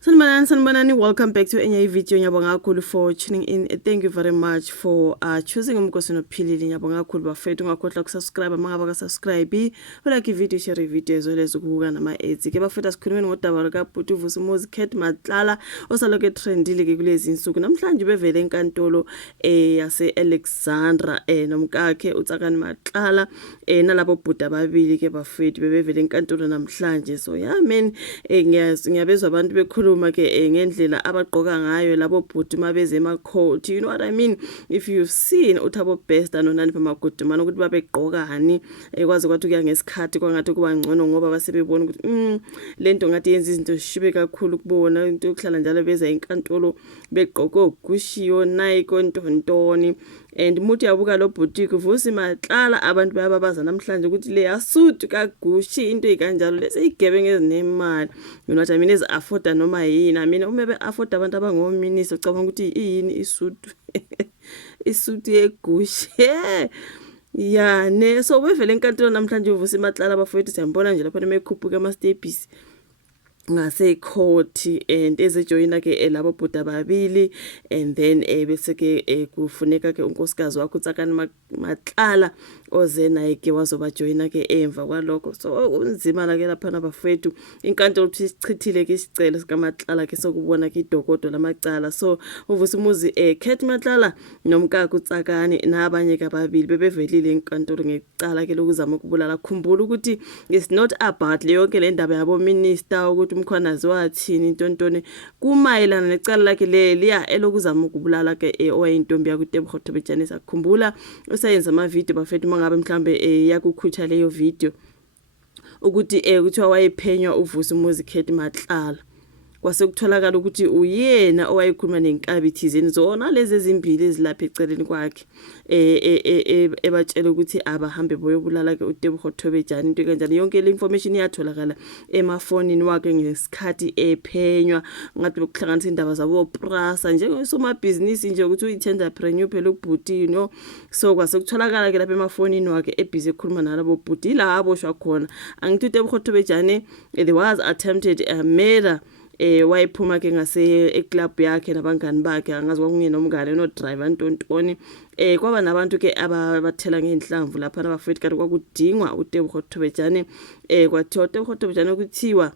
Sanibonani, welcome back to enye video. Ngiyabonga kakhulu for tuning in. Thank you very much for choosing umgosi nophilile. Ngiyabonga kakhulu bafethu, ungakhohlwa ukusubscribe mangaba ka subscribe. Ulike video, share video ezolezo ukubuka nama ads. Ke bafethu asikhulumeni ngodaba likaBhuti uVusumuzi Kate Matlala osaloke trendile ke kulezi insuku. Namhlanje bevele enkantolo yase Alexandra nomkakhe uTsakani Matlala nalabo bhuti ababili ke bafethu bevele enkantolo namhlanje. So yeah man, ngiyabezwa abantu bekhuluma ke ngendlela abagqoka ngayo labo bhuti mabeze emacourt. You know what I mean? If you've seen uThabo Bester nonani bamagudumana ukuthi babegqokani kwaze kwathi kuya ngesikhathi kwangathi kuba ngcono ngoba basebebona ukuthi lento ngathi yenza izinto zishibe kakhulu kubona into yokuhlala njalo beza enkantolo begqoke ogushiyo Nike ntontoni. And muthi yabuka lo boutique Vusi Matlala abantu bayababaza namhlanje ukuthi le asuit kaGucci into ikanjalo lese igebenge ezinemali. You know what I mean? Ezi afforda noma yini. I mean uma be afford abantu abangominister ucabanga ukuthi yini isuit isuit yeGucci. Yeah, ne so bevele enkantolo namhlanje uVusi Matlala bafowethu siyambona nje lapha nemekhuphuka ama stepis ngase court and ezejoyina ke labo bhuti ababili and then bese ke kufuneka ke unkosikazi wakho uTsakani Matlala ozena ke wazoba joyina ke emva kwalokho. So unzima la ke lapha nabafethu inkantolo isichithile ke isicelo sika Matlala ke sokubona ke idokodo lamacala. So uVusumuzi Kate Matlala nomkakhe uTsakani nabanye kababili bebevelile enkantolo ngecala ke lokuzama ukubulala. Khumbula ukuthi it's not about le yonke le ndaba yabo minister ukuthi umkhwanazi wathini intontoni kumayelana necala lakhe liya elokuzama ukubulala ke oyintombi yakuTebogo Thobejane. Sakhumbula usayenza ama video bafethu mangabe mhlambe yakukhutsha leyo video ukuthi kuthiwa wayephenywa uVusumuzi Kate Matlala kwase kutholakala ukuthi uyena owayekhuluma nenkabi thizeni zona lezi ezimbili ezilapha eceleni kwakhe ebatshela ukuthi abahambe boyobulala ke uTebogo Thobejane into kanjalo. Yonke le information iyatholakala emafonini wakhe ngesikhathi ephenywa ngathi bekuhlanganisa indaba zabo prasa njengesoma business nje ukuthi uyithenderpreneur phela ubhuti, you know. So kwase kutholakala ke lapha emafonini wakhe ebhizi ekhuluma nalabo bhuti la aboshwa khona. Angithi uTebogo Thobejane there was attempted murder wayephuma ke ngase eclub yakhe nabangani bakhe angazi kwakunye nomngane no driver ntontoni kwaba nabantu ke ababathela ngenhlamvu lapha nabafethu kanti kwakudingwa uTebogo Thobejane kwathiwa uTebogo Thobejane kuthiwa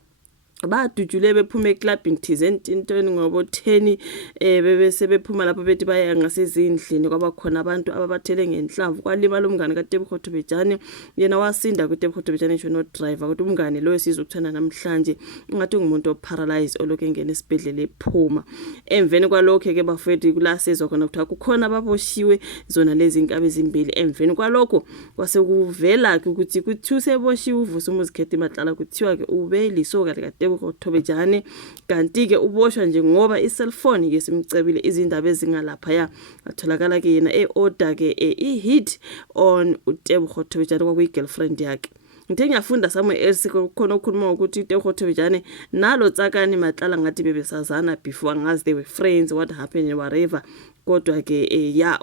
badujule bephuma eclubing thizeni intweni ngobo 10 bebese bephuma lapho bethi baya ngasezindlini kwabakhona abantu ababathele ngenhlamvu kwalimala umngane kaTebogo Thobejane. Yena wasinda kuTebogo Thobejane ngisho no driver ukuthi umngane lo esizokuthana namhlanje ungathi ngumuntu oparalyzed oloke engena esibhedlela ephuma. Emveni kwalokho ke bafethu kulasezwa khona ukuthi kukhona ababoshiwe zona lezi inkabe ezimbili. Emveni kwalokho kwase kuvela ukuthi kuthuseboshiwe uVusumuzi Kate Matlala kuthiwa ke ubelisoka likaTebogo Thobejane kanti ke uboshwa nje ngoba iselfone ke simcebile izindaba ezingalapha ya atholakala ke yena order ke hit on uTebogo Thobejane kwakuyi girlfriend yakhe. Ngithe ngiyafunda somewhere else khona ukukhuluma ukuthi uTebogo Thobejane nalo Tsakani Matlala ngathi bebesazana before ngazi they were friends what happened whatever. Kodwa ke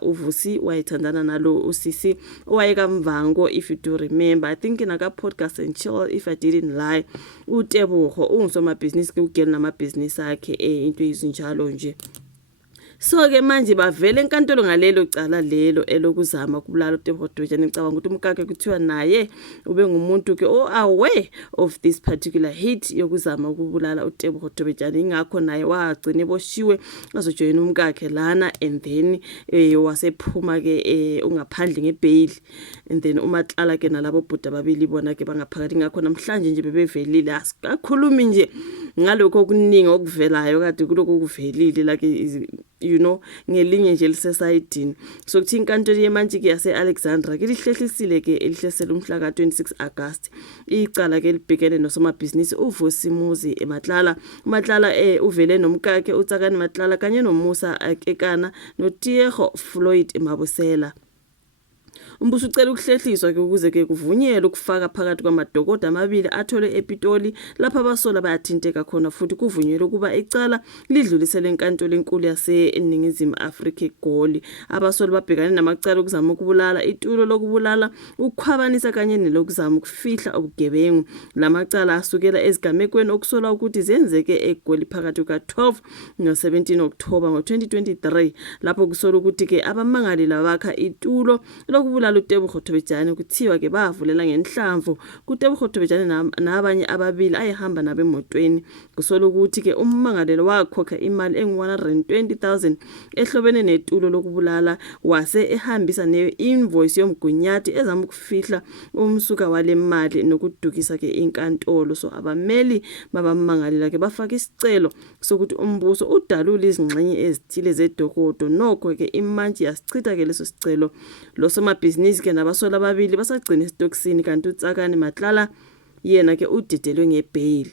uVusi wayethandana nalo usisi owayekamvango. If you do remember, I think in a podcast and chill if I didn't lie, uTebogo ungusoma business ke ugel nama business akhe into izinjalo nje. So ke manje bavele enkantolo ngalelo cala lelo elokuzama ukubulala uTebogo Thobejane. Ngicabanga ukuthi umkakhe kuthiwa naye ube ngumuntu ke aware of this particular hit yokuzama ukubulala uTebogo Thobejane, ingakho naye wagcina eboshiwe azojoyina umkakhe lana and then wasephuma ke ungaphandle ngebail and then uMatlala ke nalabo bhuti ababili bona ke bangaphakathi. Ngakho namhlanje nje bebevelile asikhulumi nje ngalokho okuningi okuvelayo kade kuloko kuvelile like you know ngelinye nje lisesayidini. So kuthi inkantolo yemanje ke yase Alexandra ke lihlehlisile ke elihlesela umhla ka 26 August icala ke libhekene nosoma business uVusumuzi Matlala. uMatlala uvele nomkakhe uTsakani Matlala kanye noMusa Kekana noTiego Floyd Mabusela. Umbuso ucela ukuhlehliswa ke ukuze ke kuvunyelwe ukufaka phakathi kwamadokoda amabili athole ePitoli lapha abasola bayathinteka khona futhi kuvunyelwe ukuba icala lidlulisele enkantolo enkulu yaseNingizimu Afrika eGoli. Abasola babhekane namacala okuzama ukubulala, itulo lokubulala, ukukhwabanisa kanye nelokuzama ukufihla ubugebengu. Lamacala asukela ezigamekweni okusola ukuthi zenzeke eGoli phakathi kuka-12 no-17 October ngo-2023 lapho kusola ukuthi ke abamangali labakha itulo lokubulala uTebogo Thobejane kuthiwa ke bavulela ngenhlamvu kuTebogo Thobejane nabanye ababili ayehamba nabemotweni. Kusola ukuthi ke ummangalelo wakhokha imali engu-120,000 ehlobene netulo lokubulala wase ehambisa ne-invoice yomgunyathi ezama ukufihla umsuka wale mali nokudukisa ke inkantolo. So abameli babammangalela ke bafaka isicelo sokuthi umbuso udalule izingxenye ezithile zedokodo. Nokho ke imantshi yasichitha ke leso sicelo. Lo somabhizinisi ke nabasola ababili basagcina esitokisini kanti uTsakane Matlala yena ke udidelwe ngebail.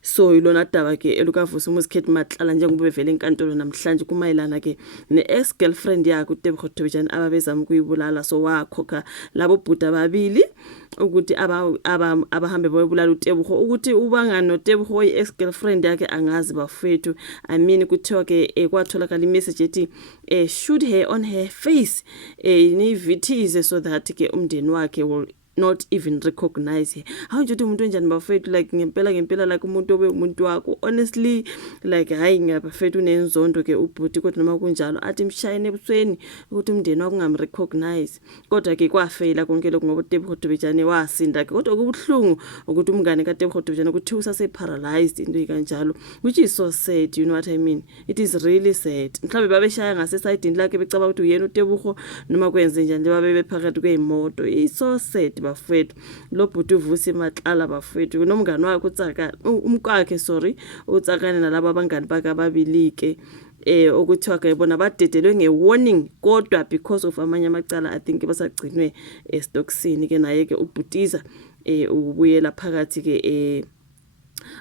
So ilona daba ke elukaVusumuzi Khethi Matlala njengoba bevele enkantolo namhlanje kumayelana ke ne-ex-girlfriend yakhe uTebogo Thobejane ababezama ukuyibulala. So wakhokha labo bhuda ababili ukuthi abahambe boyibulala uTebogo ukuthi ubangani noTebogo oyi-ex-girlfriend yakhe angazi bafethu. I mean kuthiwa ke kwatholakala imessage ethi shoot her on her face nivithize so that ke umndeni wakhe will not even recognize her. How nje umuntu onjani bafethu like ngempela like umuntu obe umuntu wakho honestly like hayi ngiyabafethu unenzondo ke ubhuti kodwa noma kunjalo athi mshayene ebusweni ukuthi umndeni wakho ungamrecognize. Kodwa ke kwafela konke lokho ngoba uTebogo Thobejane wasinda ke kodwa kubuhlungu ukuthi umngane kaTebogo Thobejane ukuthi usase paralyzed into ikanjalo, which is so sad, you know what I mean. It is really sad. Mhlawumbe babeshaya ngase side lakhe becaba ukuthi uyena uTebogo noma kwenze njani nje babe bephakathi kweimoto. It's so sad bafethu. Lo bhuti uVusi Matlala bafethu nomngane wakhe uTsakane umkwakhe uTsakane nalabo abangani bakhe ababili ke okuthiwa ke bona badedelwe ngewarning kodwa because of amanye amacala I think basagcinwe estokisini ke naye ke ubhutiza ubuyela phakathi ke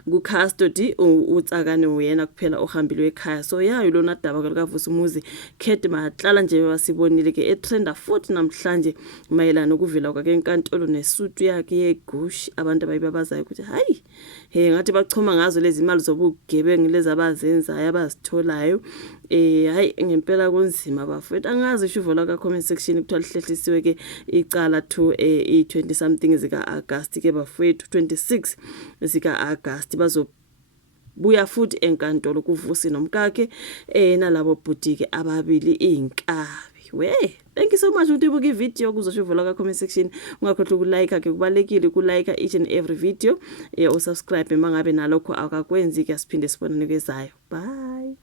ku-custody uTsakane uyena kuphela ohambilwe ekhaya. So yilona daba likaVusumuzi Khethi Matlala nje wasibonile ke etrenda futhi namhlanje mayelana ukuvela kwake enkantolo nesuit yakhe yegush. Abantu abayibabazayo ukuthi hayi ngathi bachoma ngazo lezi imali zobugebengu lezi abazenzayo abazitholayo. Hayi ngempela kunzima bafethu. Angazi ishuvo la ka comment section kuthiwa lihlehlisiwe ke icala to i20 something zika August ke bafethu 26 zika August bazobuya futhi enkantolo kuVusi nomkakhe nalabo bhutike ababili inkabi. Thank you so much ukuthi ubuke ivideo kuzoshuvo la ka comment section. Ungakhohlwa ukulike ke kubalekile ukulike each and every video. Usubscribe mangabe nalokho akakwenzi ke siphinde sibonane kwezayo. Bye.